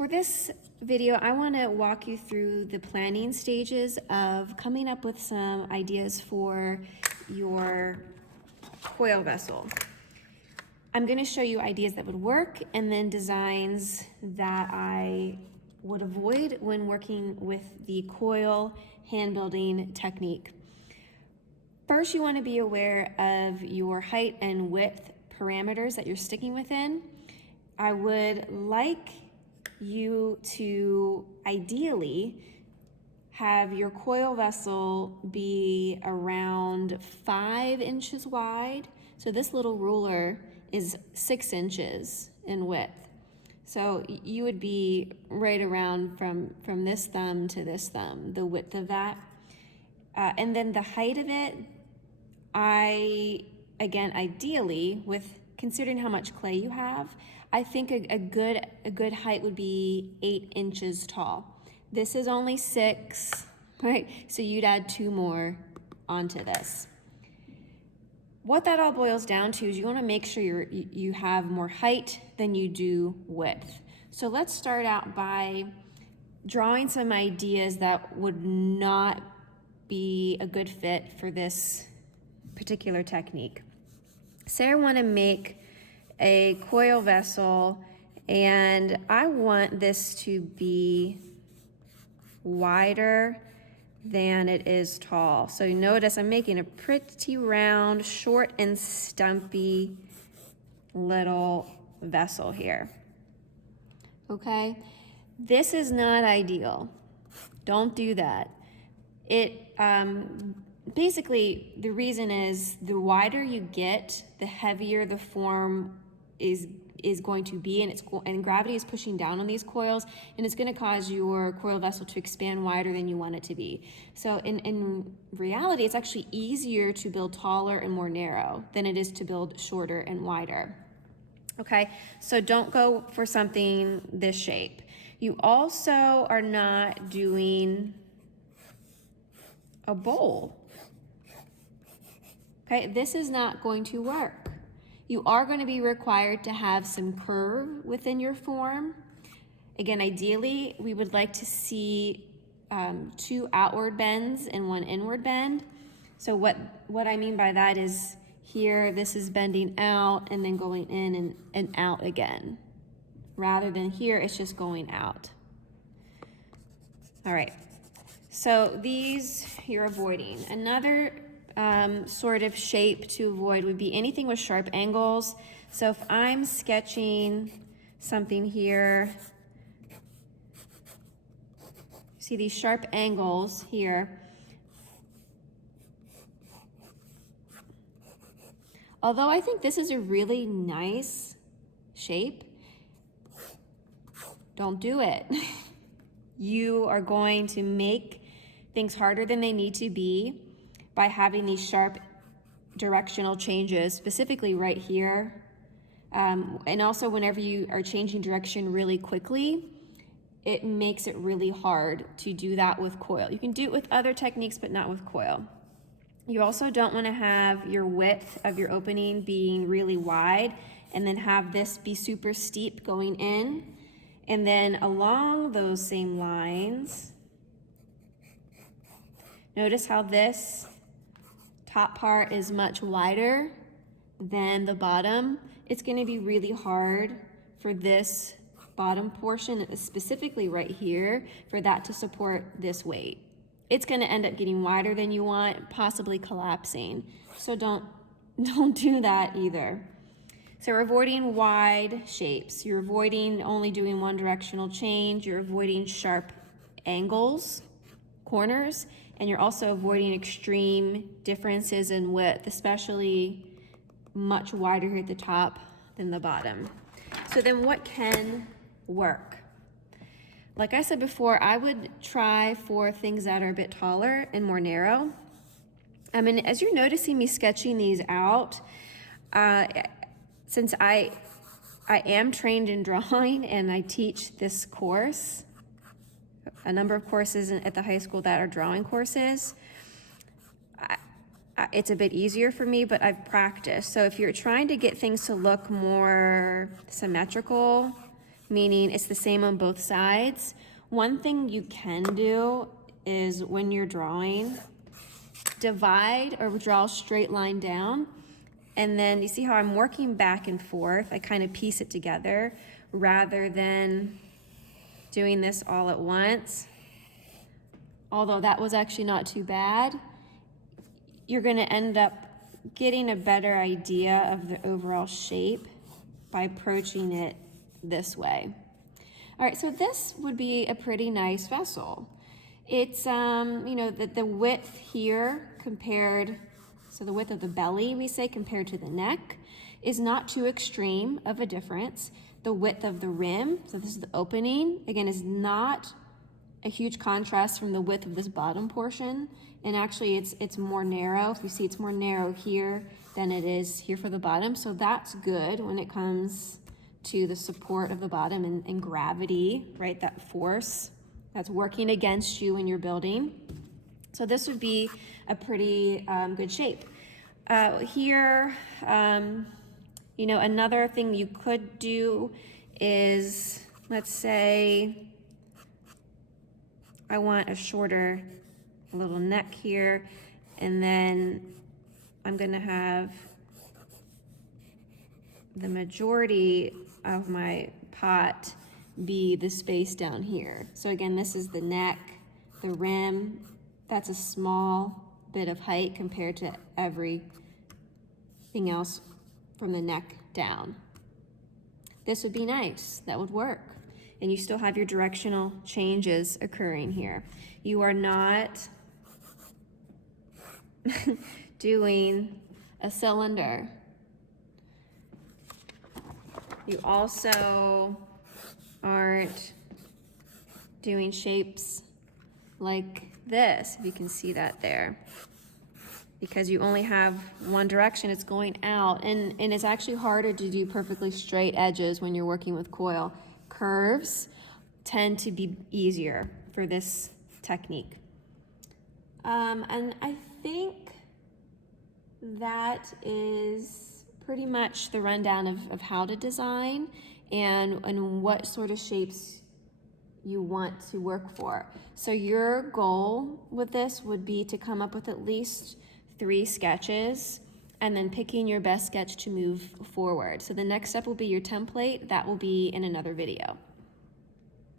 For this video, I want to walk you through the planning stages of coming up with some ideas for your coil vessel. I'm going to show you ideas that would work and then designs that I would avoid when working with the coil hand building technique. First, you want to be aware of your height and width parameters that you're sticking within. I would like you to ideally have your coil vessel be around 5 inches wide. So this little ruler is 6 inches in width. So you would be right around from this thumb to this thumb, the width of that. And then the height of it, again, ideally, with considering how much clay you have, I think a good height would be 8 inches tall. This is only 6, right? So you'd add 2 more onto this. What that all boils down to is you want to make sure you have more height than you do width. So let's start out by drawing some ideas that would not be a good fit for this particular technique. Say I want to make a coil vessel and I want this to be wider than it is tall. So you notice I'm making a pretty round, short and stumpy little vessel here. Okay, this is not ideal. Don't do that. Basically, the reason is the wider you get, the heavier the form is going to be, and gravity is pushing down on these coils, and it's going to cause your coil vessel to expand wider than you want it to be. So in reality, it's actually easier to build taller and more narrow than it is to build shorter and wider. Okay, so don't go for something this shape. You also are not doing a bowl. Okay, this is not going to work. You are going to be required to have some curve within your form. Again, ideally, we would like to see 2 outward bends and 1 inward bend. So what I mean by that is here, this is bending out and then going in and out again. Rather than here, it's just going out. All right, so these you're avoiding. Another sort of shape to avoid would be anything with sharp angles. So if I'm sketching something here, see these sharp angles here. Although I think this is a really nice shape, don't do it. You are going to make things harder than they need to be by having these sharp directional changes, specifically right here. And also whenever you are changing direction really quickly, it makes it really hard to do that with coil. You can do it with other techniques, but not with coil. You also don't want to have your width of your opening being really wide and then have this be super steep going in. And then along those same lines, notice how this top part is much wider than the bottom. It's going to be really hard for this bottom portion, specifically right here, for that to support this weight. It's going to end up getting wider than you want, possibly collapsing. So don't do that either. So we're avoiding wide shapes. You're avoiding only doing one directional change. You're avoiding sharp angles, corners, and you're also avoiding extreme differences in width, especially much wider here at the top than the bottom. So then what can work? Like I said before, I would try for things that are a bit taller and more narrow. I mean, as you're noticing me sketching these out, since I am trained in drawing and I teach this course, a number of courses at the high school that are drawing courses, it's a bit easier for me, but I've practiced. So if you're trying to get things to look more symmetrical, meaning it's the same on both sides. One thing you can do is when you're drawing, divide or draw a straight line down, and then you see how I'm working back and forth. I kind of piece it together rather than doing this all at once. Although that was actually not too bad, you're going to end up getting a better idea of the overall shape by approaching it this way. All right, so this would be a pretty nice vessel. It's, you know, the width here compared, so the width of the belly, we say, compared to the neck, is not too extreme of a difference. The width of the rim, so this is the opening, again, is not a huge contrast from the width of this bottom portion. And actually it's more narrow. If you see, it's more narrow here than it is here for the bottom. So that's good when it comes to the support of the bottom and gravity, right? That force that's working against you when you're building. So this would be a pretty good shape. Here, you know, another thing you could do is, let's say, I want a shorter little neck here, and then I'm gonna have the majority of my pot be the space down here. So again, this is the neck, the rim. That's a small bit of height compared to everything else from the neck down. This would be nice, that would work. And you still have your directional changes occurring here. You are not doing a cylinder. You also aren't doing shapes like this, if you can see that there. Because you only have one direction, it's going out. And it's actually harder to do perfectly straight edges when you're working with coil. Curves tend to be easier for this technique. And I think that is pretty much the rundown of how to design and what sort of shapes you want to work for. So your goal with this would be to come up with at least 3 sketches and then picking your best sketch to move forward. So the next step will be your template. That will be in another video.